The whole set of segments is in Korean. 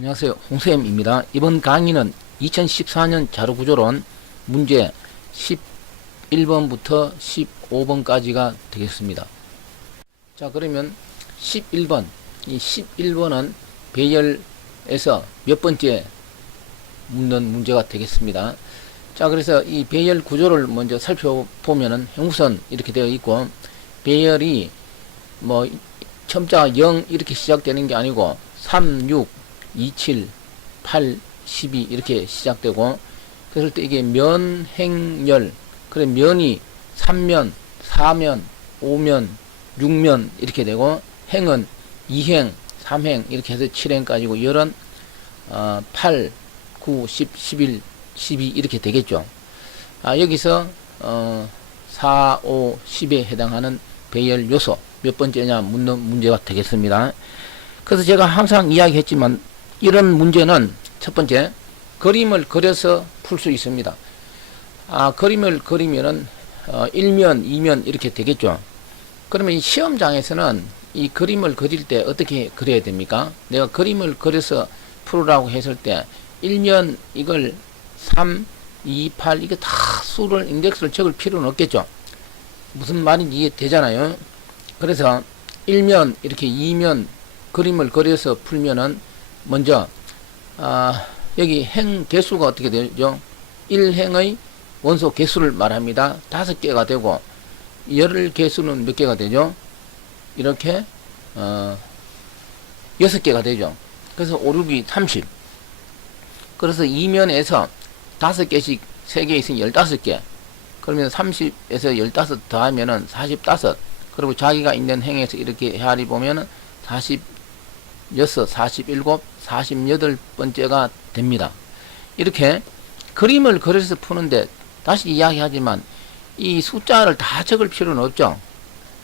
안녕하세요. 홍쌤입니다. 이번 강의는 2014년 자료구조론 문제 11번부터 15번까지가 되겠습니다. 자, 그러면 11번. 이 11번은 배열에서 몇 번째 묻는 문제가 되겠습니다. 자, 그래서 이 배열 구조를 먼저 살펴보면은 우선 이렇게 되어 있고, 배열이 뭐 첨자가 0 이렇게 시작되는 게 아니고 3, 6, 27, 8, 12 이렇게 시작되고, 그럴 때 이게 면, 행, 열. 그래 면이 3면, 4면, 5면, 6면 이렇게 되고, 행은 2행, 3행 이렇게 해서 7행까지고, 열은 8, 9, 10, 11, 12 이렇게 되겠죠. 여기서 4, 5, 10에 해당하는 배열 요소 몇 번째냐 묻는 문제가 되겠습니다. 그래서 제가 항상 이야기했지만 이런 문제는 첫 번째 그림을 그려서 풀 수 있습니다. 그림을 그리면은 1면, 2면 이렇게 되겠죠. 그러면 이 시험장에서는 이 그림을 그릴 때 어떻게 그려야 됩니까? 내가 그림을 그려서 풀으라고 했을 때 1면 이걸 3, 2, 8 이게 다 수를 인덱스를 적을 필요는 없겠죠. 무슨 말인지 이해되잖아요. 그래서 1면 이렇게 2면 그림을 그려서 풀면은 먼저 여기 행 개수가 어떻게 되죠? 1행의 원소 개수를 말합니다. 5개가 되고 열 개수는 몇 개가 되죠? 이렇게 6개가 되죠. 그래서 5, 6이 30. 그래서 2면에서 5개씩 3개 있으면 15개. 그러면 30에서 15 더하면은 45. 그리고 자기가 있는 행에서 이렇게 헤아리 보면은 46, 47, 48번째가 됩니다. 이렇게 그림을 그려서 푸는데 다시 이야기하지만 이 숫자를 다 적을 필요는 없죠.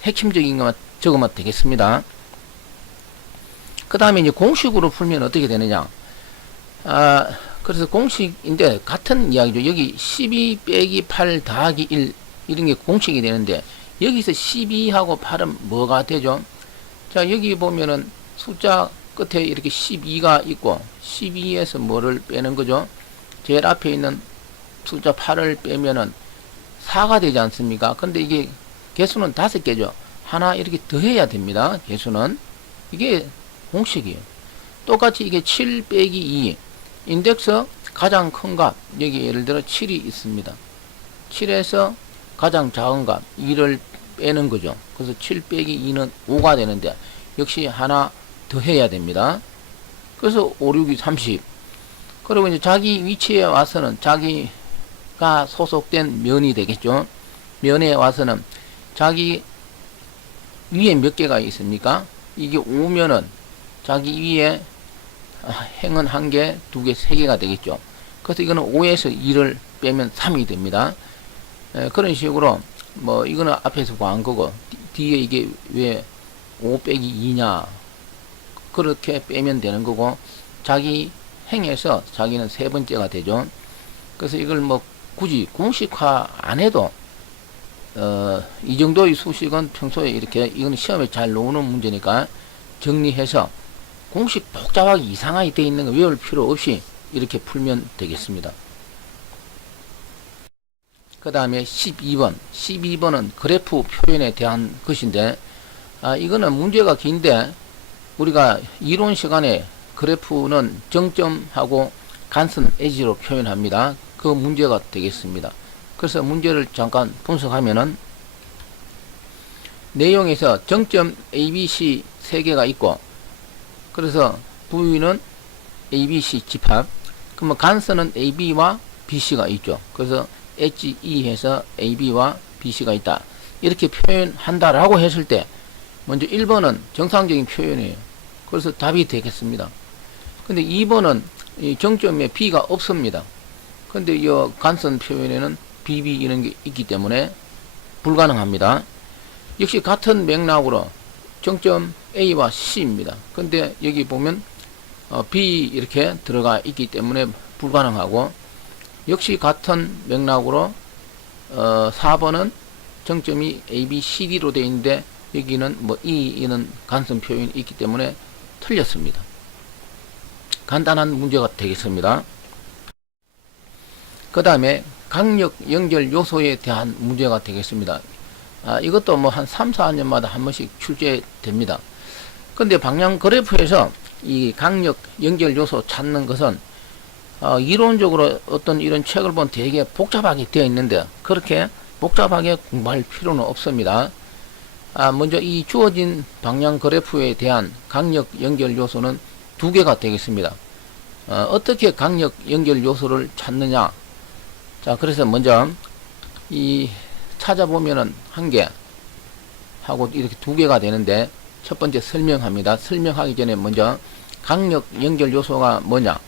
핵심적인 것만 적으면 되겠습니다. 그 다음에 이제 공식으로 풀면 어떻게 되느냐. 그래서 공식인데 같은 이야기죠. 여기 12 빼기 8 더하기 1 이런 게 공식이 되는데 여기서 12하고 8은 뭐가 되죠? 자, 여기 보면은 숫자 끝에 이렇게 12가 있고 12에서 뭐를 빼는 거죠? 제일 앞에 있는 숫자 8을 빼면은 4가 되지 않습니까? 근데 이게 개수는 5개죠. 하나 이렇게 더해야 됩니다. 개수는. 이게 공식이에요. 똑같이 이게 7 빼기 2 인덱스 가장 큰 값, 여기 예를 들어 7이 있습니다. 7에서 가장 작은 값 2를 빼는 거죠. 그래서 7 빼기 2는 5가 되는데 역시 하나 더 해야 됩니다. 그래서 5, 6이 30. 그리고 이제 자기 위치에 와서는 자기가 소속된 면이 되겠죠. 면에 와서는 자기 위에 몇 개가 있습니까? 이게 5면은 자기 위에 행은 1개, 2개, 3개가 되겠죠. 그래서 이거는 5에서 2를 빼면 3이 됩니다. 그런 식으로 뭐 이거는 앞에서 구한 거고 뒤에 이게 왜 5 빼기 2냐 그렇게 빼면 되는 거고 자기 행에서 자기는 세 번째가 되죠. 그래서 이걸 뭐 굳이 공식화 안 해도 이 정도의 수식은 평소에 이렇게 이건 시험에 잘 나오는 문제니까 정리해서 공식 복잡하게 이상하게 되어 있는 거 외울 필요 없이 이렇게 풀면 되겠습니다. 그 다음에 12번. 12번은 그래프 표현에 대한 것인데, 이거는 문제가 긴데, 우리가 이론 시간에 그래프는 정점하고 간선 엣지로 표현합니다. 그 문제가 되겠습니다. 그래서 문제를 잠깐 분석하면은, 내용에서 정점 ABC 3개가 있고, 그래서 부위는 ABC 집합, 그러면 간선은 AB와 BC가 있죠. 그래서 HE 해서 AB와 BC가 있다. 이렇게 표현한다라고 했을 때, 먼저 1번은 정상적인 표현이에요. 그래서 답이 되겠습니다. 근데 2번은 이 정점에 B가 없습니다. 근데 이 간선 표현에는 BB 이런 게 있기 때문에 불가능합니다. 역시 같은 맥락으로 정점 A와 C입니다. 근데 여기 보면 B 이렇게 들어가 있기 때문에 불가능하고, 역시 같은 맥락으로 4번은 정점이 A, B, C, D로 되어 있는데 여기는 뭐 E는 간선 표현이 있기 때문에 틀렸습니다. 간단한 문제가 되겠습니다. 그 다음에 강력 연결 요소에 대한 문제가 되겠습니다. 이것도 뭐 한 3, 4년마다 한 번씩 출제됩니다. 근데 방향 그래프에서 이 강력 연결 요소 찾는 것은 이론적으로 어떤 이런 책을 보면 되게 복잡하게 되어 있는데 그렇게 복잡하게 공부할 필요는 없습니다. 먼저 이 주어진 방향 그래프에 대한 강력 연결 요소는 두 개가 되겠습니다. 어떻게 강력 연결 요소를 찾느냐? 자, 그래서 먼저 이 찾아보면은 한 개 하고 이렇게 두 개가 되는데 첫 번째 설명합니다. 설명하기 전에 먼저 강력 연결 요소가 뭐냐?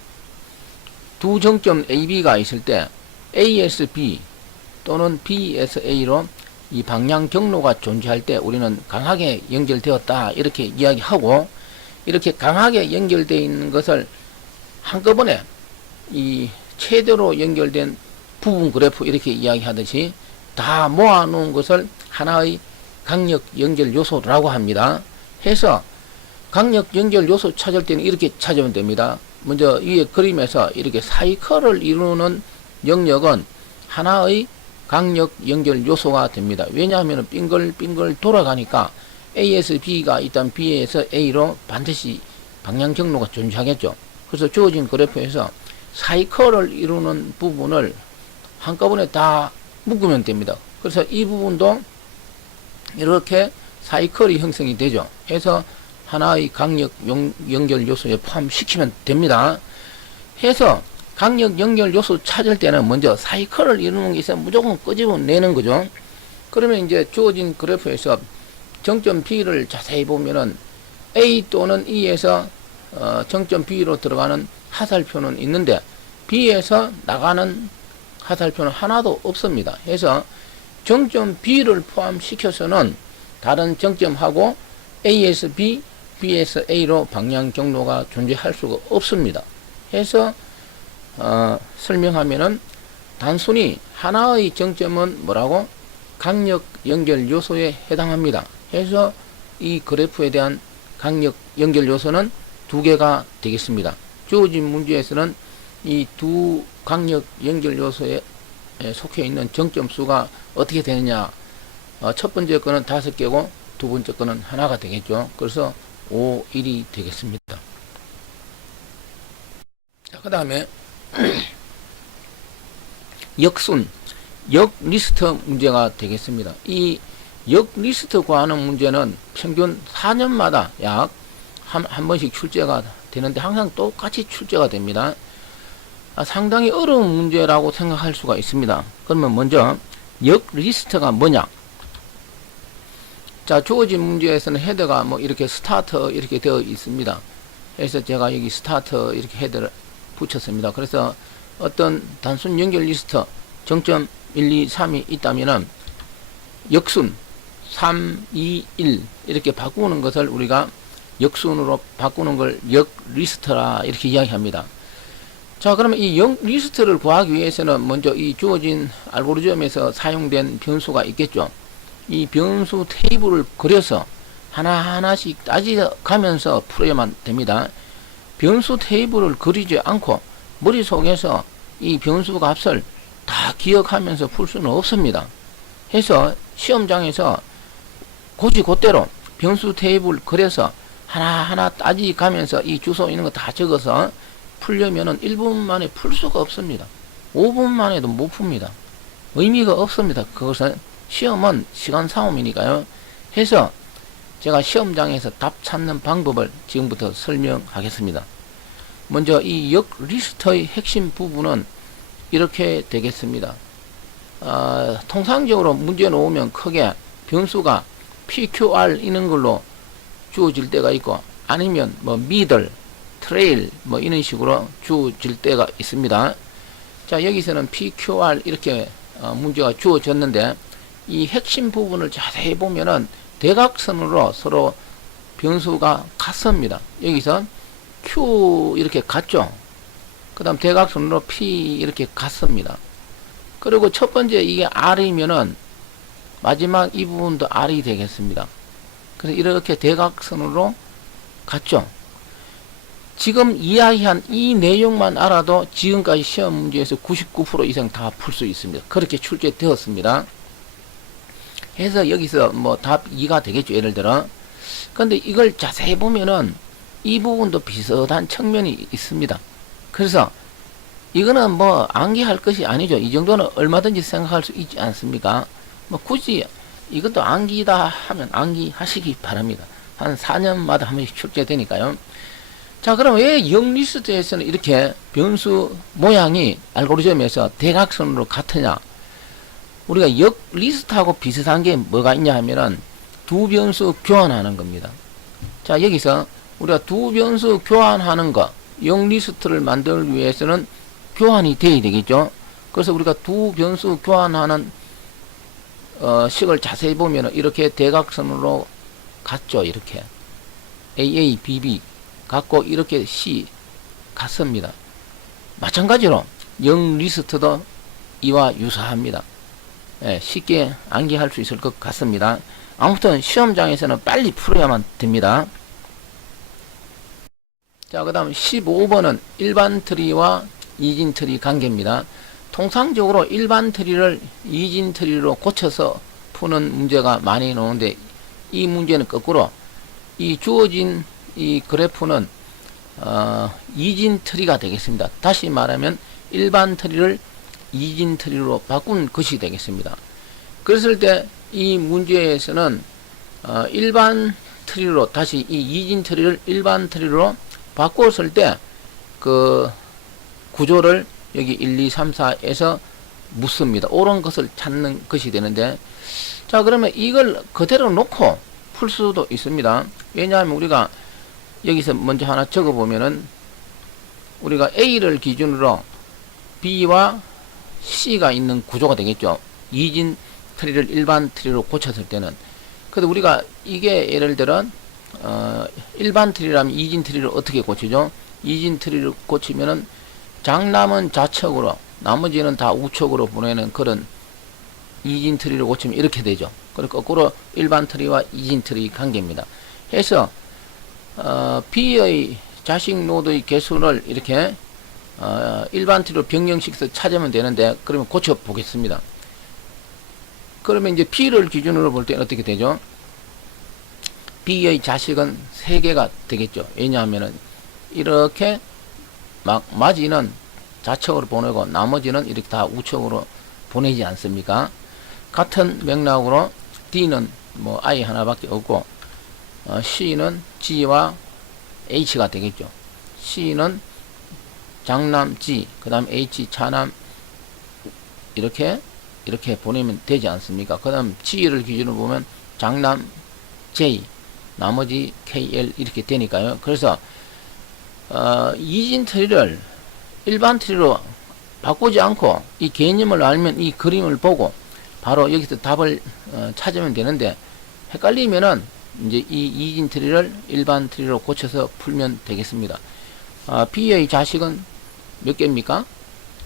두 정점 AB가 있을 때 A에서 B 또는 B에서 A로 이 방향 경로가 존재할 때 우리는 강하게 연결되었다 이렇게 이야기하고, 이렇게 강하게 연결되어 있는 것을 한꺼번에 이 최대로 연결된 부분 그래프 이렇게 이야기하듯이 다 모아놓은 것을 하나의 강력 연결 요소라고 합니다. 해서 강력 연결 요소 찾을 때는 이렇게 찾으면 됩니다. 먼저 위에 그림에서 이렇게 사이클을 이루는 영역은 하나의 강력 연결 요소가 됩니다. 왜냐하면 빙글빙글 돌아가니까 A에서 B가 있다면 B에서 A로 반드시 방향 경로가 존재하겠죠. 그래서 주어진 그래프에서 사이클을 이루는 부분을 한꺼번에 다 묶으면 됩니다. 그래서 이 부분도 이렇게 사이클이 형성이 되죠. 해서 하나의 강력 연결 요소에 포함시키면 됩니다. 해서 강력 연결 요소 찾을 때는 먼저 사이클을 이루는 게 있으면 무조건 끄집어내는 거죠. 그러면 이제 주어진 그래프에서 정점 B를 자세히 보면은 A 또는 E에서 정점 B로 들어가는 하살표는 있는데 B에서 나가는 하살표는 하나도 없습니다. 해서 정점 B를 포함시켜서는 다른 정점하고 A에서 B, B에서 A로 방향 경로가 존재할 수가 없습니다. 해서 설명하면은 단순히 하나의 정점은 뭐라고? 강력 연결 요소에 해당합니다. 해서 이 그래프에 대한 강력 연결 요소는 두 개가 되겠습니다. 주어진 문제에서는 이 두 강력 연결 요소에 속해 있는 정점 수가 어떻게 되느냐? 첫 번째 거는 5개고 두 번째 거는 하나가 되겠죠. 그래서 5, 1이 되겠습니다. 그 다음에 역순, 역 리스트 문제가 되겠습니다. 이 역 리스트 구하는 문제는 평균 4년마다 약 한 번씩 출제가 되는데 항상 똑같이 출제가 됩니다. 상당히 어려운 문제라고 생각할 수가 있습니다. 그러면 먼저 역 리스트가 뭐냐? 자, 주어진 문제에서는 헤더가 뭐 이렇게 스타트 이렇게 되어 있습니다. 그래서 제가 여기 스타트 이렇게 헤더를 붙였습니다. 그래서 어떤 단순 연결 리스트 정점 1, 2, 3이 있다면은 역순 3, 2, 1 이렇게 바꾸는 것을 우리가 역순으로 바꾸는 걸 역 리스트라 이렇게 이야기합니다. 자, 그러면 이 역 리스트를 구하기 위해서는 먼저 이 주어진 알고리즘에서 사용된 변수가 있겠죠. 이 변수 테이블을 그려서 하나하나씩 따져가면서 풀어야만 됩니다. 변수 테이블을 그리지 않고 머릿속에서 이 변수 값을 다 기억하면서 풀 수는 없습니다. 해서 시험장에서 곧대로 변수 테이블 그려서 하나하나 따져가면서 이 주소 있는 거 다 적어서 풀려면은 1분 만에 풀 수가 없습니다. 5분 만에도 못 풉니다. 의미가 없습니다. 그것은 시험은 시간 싸움이니까요. 해서 제가 시험장에서 답 찾는 방법을 지금부터 설명하겠습니다. 먼저 이 역 리스트의 핵심 부분은 이렇게 되겠습니다. 통상적으로 문제 놓으면 크게 변수가 PQR 이런 걸로 주어질 때가 있고 아니면 뭐 미들, 트레일 뭐 이런 식으로 주어질 때가 있습니다. 자, 여기서는 PQR 이렇게 문제가 주어졌는데 이 핵심 부분을 자세히 보면은 대각선으로 서로 변수가 같습니다. 여기서 Q 이렇게 같죠. 그 다음 대각선으로 P 이렇게 같습니다. 그리고 첫 번째 이게 R이면은 마지막 이 부분도 R이 되겠습니다. 그래서 이렇게 대각선으로 같죠. 지금 이야기한 이 내용만 알아도 지금까지 시험 문제에서 99% 이상 다 풀 수 있습니다. 그렇게 출제되었습니다. 해서 여기서 뭐 답 2가 되겠죠. 예를 들어. 근데 이걸 자세히 보면은 이 부분도 비슷한 측면이 있습니다. 그래서 이거는 뭐 암기할 것이 아니죠. 이 정도는 얼마든지 생각할 수 있지 않습니까? 뭐 굳이 이것도 암기다 하면 암기하시기 바랍니다. 한 4년마다 한 번씩 출제되니까요. 자, 그럼 왜 영리스트에서는 이렇게 변수 모양이 알고리즘에서 대각선으로 같으냐? 우리가 역 리스트하고 비슷한 게 뭐가 있냐 하면은 두 변수 교환하는 겁니다. 자, 여기서 우리가 두 변수 교환하는 거, 역 리스트를 만들기 위해서는 교환이 돼야 되겠죠. 그래서 우리가 두 변수 교환하는 식을 자세히 보면은 이렇게 대각선으로 같죠. 이렇게 AA, BB 같고 이렇게 C 같습니다. 마찬가지로 영 리스트도 이와 유사합니다. 예, 쉽게 암기할 수 있을 것 같습니다. 아무튼 시험장에서는 빨리 풀어야만 됩니다. 자, 그 다음 15번은 일반 트리와 이진 트리 관계입니다. 통상적으로 일반 트리를 이진 트리로 고쳐서 푸는 문제가 많이 나오는데 이 문제는 거꾸로 이 주어진 이 그래프는 이진 트리가 되겠습니다. 다시 말하면 일반 트리를 이진 트리로 바꾼 것이 되겠습니다. 그랬을 때 이 문제에서는 일반 트리로 다시 이 이진 트리를 일반 트리로 바꿨을 때 그 구조를 여기 1, 2, 3, 4에서 묻습니다. 옳은 것을 찾는 것이 되는데, 자, 그러면 이걸 그대로 놓고 풀 수도 있습니다. 왜냐하면 우리가 여기서 먼저 하나 적어 보면은 우리가 A를 기준으로 B와 C가 있는 구조가 되겠죠. 이진 트리를 일반 트리로 고쳤을 때는. 근데 우리가 이게 예를 들어 일반 트리라면 이진 트리를 어떻게 고치죠? 이진 트리를 고치면은 장남은 좌측으로 나머지는 다 우측으로 보내는 그런 이진 트리를 고치면 이렇게 되죠. 그리고 거꾸로 일반 트리와 이진 트리 관계입니다. 해서 B의 자식 노드의 개수를 이렇게 일반 트리로 변경시켜서 찾으면 되는데, 그러면 고쳐 보겠습니다. 그러면 이제 B를 기준으로 볼 때는 어떻게 되죠? B의 자식은 3개가 되겠죠. 왜냐하면은 이렇게 맞이는 좌측으로 보내고 나머지는 이렇게 다 우측으로 보내지 않습니까? 같은 맥락으로 D는 뭐 I 하나밖에 없고 C는 G와 H가 되겠죠. C는 장남 G, 그 다음 H 차남 이렇게 보내면 되지 않습니까? 그 다음 G를 기준으로 보면 장남 J, 나머지 KL 이렇게 되니까요. 그래서 이진 트리를 일반 트리로 바꾸지 않고 이 개념을 알면 이 그림을 보고 바로 여기서 답을 찾으면 되는데, 헷갈리면은 이제 이 이진 트리를 일반 트리로 고쳐서 풀면 되겠습니다. B의 자식은 몇 개입니까?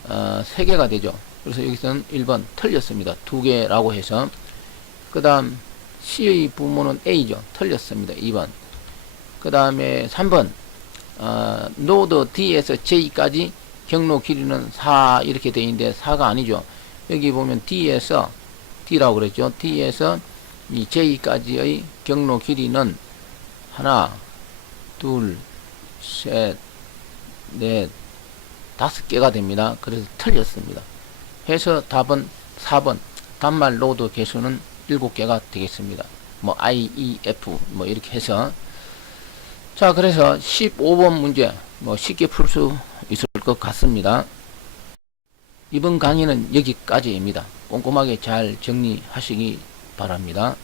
3개가 되죠. 그래서 여기서는 1번 틀렸습니다. 2개라고 해서. 그 다음 C의 부모는 A죠. 틀렸습니다. 2번. 그 다음에 3번 노드 D에서 J까지 경로 길이는 4 이렇게 되어 있는데 4가 아니죠. 여기 보면 D에서 D라고 그랬죠. D에서 이 J까지의 경로 길이는 하나, 둘, 셋, 넷, 5개가 됩니다. 그래서 틀렸습니다. 해서 답은 4번 단말 노드 개수는 7개가 되겠습니다. 뭐 I, E, F 뭐 이렇게 해서. 자, 그래서 15번 문제 뭐 쉽게 풀 수 있을 것 같습니다. 이번 강의는 여기까지입니다. 꼼꼼하게 잘 정리하시기 바랍니다.